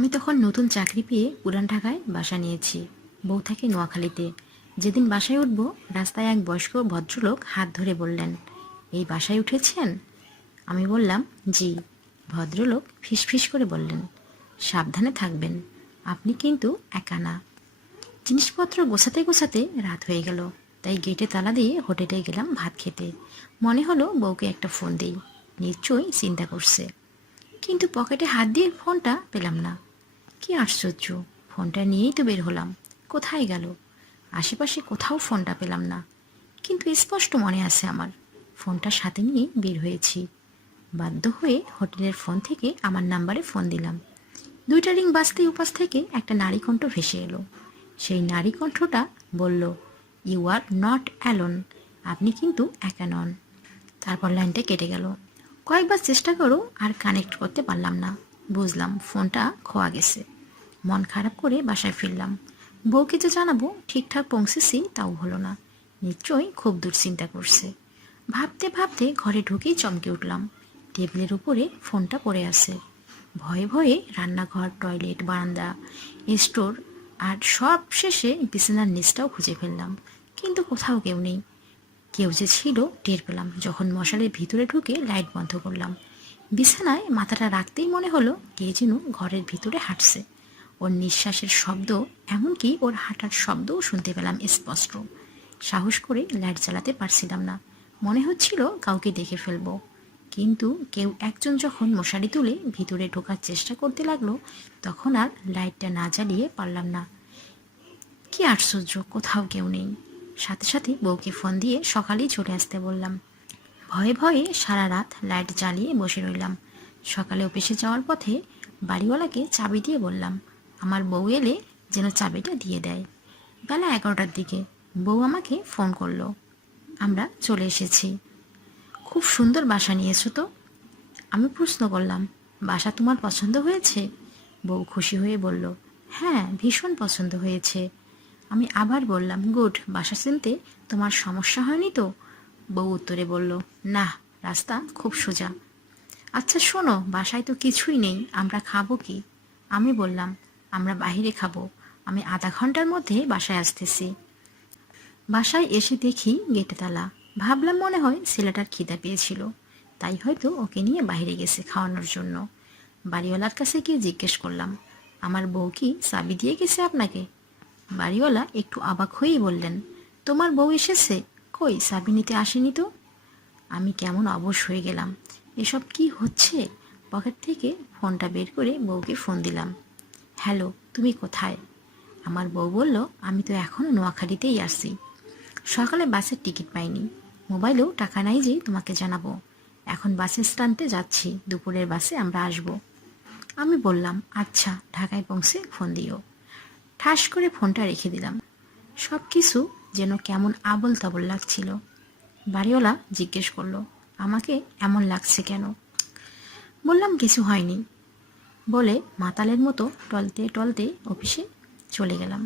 আমি তখন নতুন চাকরি পেয়ে পুরান ঢাকায় বাসা নিয়েছি। বউ থাকে নোয়াখালীতে। যেদিন বাসায় উঠব, রাস্তায় এক বয়স্ক ভদ্রলোক হাত ধরে বললেন, এই বাসায় উঠেছেন? আমি বললাম, জি। ভদ্রলোক ফিসফিস করে বললেন, সাবধানে থাকবেন, আপনি কিন্তু একা না। জিনিসপত্র গোছাতে গোছাতে রাত হয়ে গেল, তাই গেটে তালা দিয়ে হোটেলে গেলাম ভাত খেতে। মনে হলো বউকে একটা ফোন দিই, নিশ্চয়ই চিন্তা করছে। কিন্তু পকেটে হাত দিয়ে ফোনটা পেলাম না। কি আশ্চর্য, ফোনটা নিয়েই তো বের হলাম, কোথায় গেল? আশেপাশে কোথাও ফোনটা পেলাম না, কিন্তু স্পষ্ট মনে আছে আমার ফোনটা সাথে নিয়ে বের হয়েছি। বাধ্য হয়ে হোটেলের ফোন থেকে আমার নাম্বারে ফোন দিলাম। দুইটা রিং বাজতেই উপাস থেকে একটা নারী কণ্ঠ ভেসে এলো। সেই নারী কণ্ঠটা বলল, ইউ আর নট অ্যালোন, আপনি কিন্তু একা নন। তারপর লাইনটা কেটে গেল। কয়েকবার চেষ্টা করো, আর কানেক্ট করতে পারলাম না। বুঝলাম ফোনটা খোয়া গেছে। মন খারাপ করে বাসায় ফিরলাম। বউকে যে জানাবো ঠিকঠাক পৌঁছেছি তাও হলো না। নিশ্চয়ই খুব দুশ্চিন্তা করছে। ভাবতে ভাবতে ঘরে ঢুকেই চমকে উঠলাম। টেবিলের উপরে ফোনটা পড়ে আছে। ভয়ে ভয়ে রান্নাঘর, টয়লেট, বারান্দা, স্টোর আর সব শেষে বিছানার নিচটাও খুঁজে ফেললাম, কিন্তু কোথাও কেউ নেই। কেউ যে ছিল টের পেলাম যখন মশারির ভিতরে ঢুকে লাইট বন্ধ করলাম। বিছানায় মাথাটা রাখতেই মনে হলো কে যেন ঘরের ভিতরে হাঁটছে। ওর নিঃশ্বাসের শব্দ, এমনকি ওর হাঁটার শব্দও শুনতে পেলাম স্পষ্ট। সাহস করে লাইট জ্বালাতে পারছিলাম না, মনে হচ্ছিল কাউকে দেখে ফেলবো। কিন্তু কেউ একজন যখন মশারি তুলে ভিতরে ঢোকার চেষ্টা করতে লাগলো, তখন আর লাইটটা না জ্বালিয়ে পারলাম না। কি আশ্চর্য, কোথাও কেউ নেই। সাথে সাথে বউকে ফোন দিয়ে সকালেই চলে আসতে বললাম। ভয়ে ভয়ে সারা রাত লাইট জ্বালিয়ে বসে রইলাম। সকালে অফিসে যাওয়ার পথে বাড়িওয়ালাকে চাবি দিয়ে বললাম, আমার বউ এলে যেন চাবিটা দিয়ে দেয়। বেলা 11টার দিকে বউ আমাকে ফোন করলো, আমরা চলে এসেছি। খুব সুন্দর বাসা নিয়েছো তো। আমি প্রশ্ন করলাম, বাসা তোমার পছন্দ হয়েছে? বউ খুশি হয়ে বলল, হ্যাঁ, ভীষণ পছন্দ হয়েছে। আমি আবার বললাম, গুড, বাসা চিনতে তোমার সমস্যা হয়নি তো? বউ উত্তরে বলল, না, রাস্তা খুব সোজা। আচ্ছা শোনো, বাসায় তো কিছুই নেই, আমরা খাবো কি? আমি বললাম, আমরা বাইরে খাবো, আমি আধা ঘন্টার মধ্যে বাসায় আসতেছি। বাসায় এসে দেখি গেটে তালা। ভাবলাম মনে হয় ছেলেটার খিদা পেয়েছিল, তাই হয়তো ওকে নিয়ে বাইরে গেছে খাওয়ানোর জন্য। বাড়িওয়ালার কাছে গিয়ে জিজ্ঞেস করলাম, আমার বউ কি চাবি দিয়ে গেছে আপনাকে? বাড়িওয়ালা একটু অবাক হয়েই বললেন, তোমার বউ এসেছে? কই, চাবি নিতে আসেনি তো। আমি কেমন অবশ হয়ে গেলাম, এসব কি হচ্ছে। পকেট থেকে ফোনটা বের করে বউকে ফোন দিলাম। হ্যালো, তুমি কোথায়? আমার বউ বলল, আমি তো এখনও নোয়াখালীতেই আসছি। সকালে বাসের টিকিট পাইনি, মোবাইলেও টাকা নাই যে তোমাকে জানাবো। এখন বাস স্ট্যান্ডে যাচ্ছি, দুপুরের বাসে আমরা আসব। আমি বললাম, আচ্ছা, ঢাকায় পৌঁছে ফোন দিও। ঠাস করে ফোনটা রেখে দিলাম। সব কিছু যেন কেমন আবোল তাবোল লাগছিল। বাড়িওয়ালা জিজ্ঞেস করলো, আমাকে এমন লাগছে কেন? বললাম, কিছু হয়নি বলে মাতালের মতো টলতে টলতে অফিসে চলে গেলাম।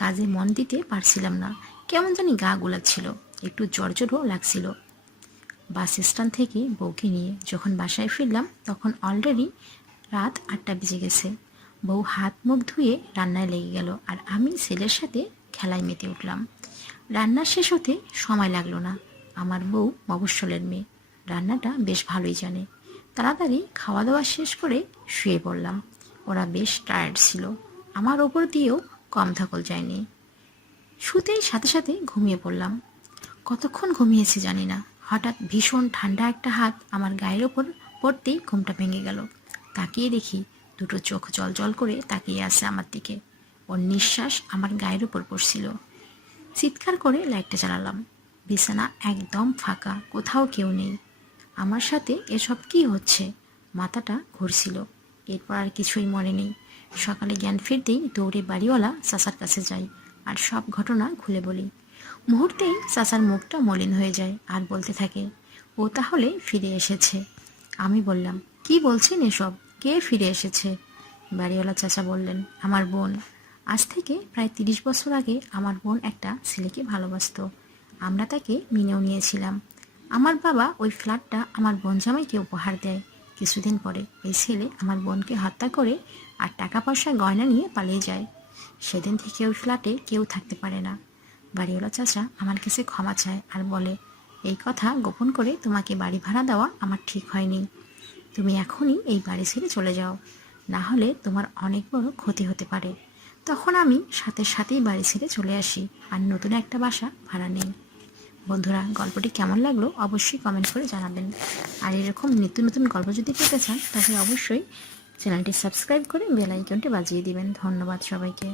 কাজে মন দিতে পারছিলাম না, কেমন জানি গা গোলাচ্ছিল, একটু জ্বর জ্বরও লাগছিল। বাস স্ট্যান্ড থেকে বউকে নিয়ে যখন বাসায় ফিরলাম, তখন অলরেডি রাত 8টা বেজে গেছে। বউ হাত মুখ ধুয়ে রান্নায় লেগে গেল, আর আমি ছেলের সাথে খেলায় মেতে উঠলাম। রান্না শেষ হতে সময় লাগলো না। আমার বউ মফস্বলের মেয়ে, রান্নাটা বেশ ভালোই জানে। তাড়াতাড়ি খাওয়া দাওয়া শেষ করে শুয়ে পড়লাম। ওরা বেশ টায়ার্ড ছিল, আমার ওপর দিয়েও কম ধকল যায়নি। শুতেই সাথে সাথে ঘুমিয়ে পড়লাম। কতক্ষণ ঘুমিয়েছি জানি না, হঠাৎ ভীষণ ঠান্ডা একটা হাত আমার গায়ের ওপর পড়তেই ঘুমটা ভেঙে গেল। তাকিয়ে দেখি দুটো চোখ জল জল করে তাকিয়ে আছে আমার দিকে। ওর নিঃশ্বাস আমার গায়ের ওপর পড়ছিল। চিৎকার করে লাইটটা জ্বালালাম। বিছানা একদম ফাঁকা, কোথাও কেউ নেই। আমার সাথে এসব কি হচ্ছে? মাথাটা ঘুরছিল। এরপর আর কিছুই মনে নেই। সকালে জ্ঞান ফিরতেই দৌড়ে বাড়িওয়ালা চাচার কাছে যাই, আর সব ঘটনা খুলে বলি। মুহূর্তেই চাচার মুখটা মলিন হয়ে যায়, আর বলতে থাকে, ও তাহলে ফিরে এসেছে। আমি বললাম, কি বলছেন এসব, কে ফিরে এসেছে? বাড়িওয়ালা চাচা বললেন, আমার বোন। আজ থেকে প্রায় 30 বছর আগে আমার বোন একটা ছেলেকে ভালোবাসতো। আমরা তাকে মেনেও নিয়েছিলাম। আমার বাবা ওই ফ্ল্যাটটা আমার বোন জামাইকে উপহার দেয়। কিছুদিন পরে এই ছেলে আমার বোনকে হত্যা করে আর টাকা পয়সা গয়না নিয়ে পালিয়ে যায়। সেদিন থেকে ওই ফ্ল্যাটে কেউ থাকতে পারে না। বাড়িওয়ালা চাচা আমার কাছে ক্ষমা চায় আর বলে, এই কথা গোপন করে তোমাকে বাড়ি ভাড়া দেওয়া আমার ঠিক হয়নি। তুমি এখনই এই বাড়ি ছেড়ে চলে যাও, না হলে তোমার অনেক বড় ক্ষতি হতে পারে। তখন আমি সাথে সাথেই বাড়ি ছেড়ে চলে আসি আর নতুন একটা বাসা ভাড়া নেই। বন্ধুরা, গল্পটি কেমন লাগলো অবশ্যই কমেন্ট করে জানাবেন। আর এরকম নিত্য নতুন গল্প যদি পেতে চান তবে অবশ্যই চ্যানেলটি সাবস্ক্রাইব করে বেল আইকনটি বাজিয়ে দিবেন। ধন্যবাদ সবাইকে।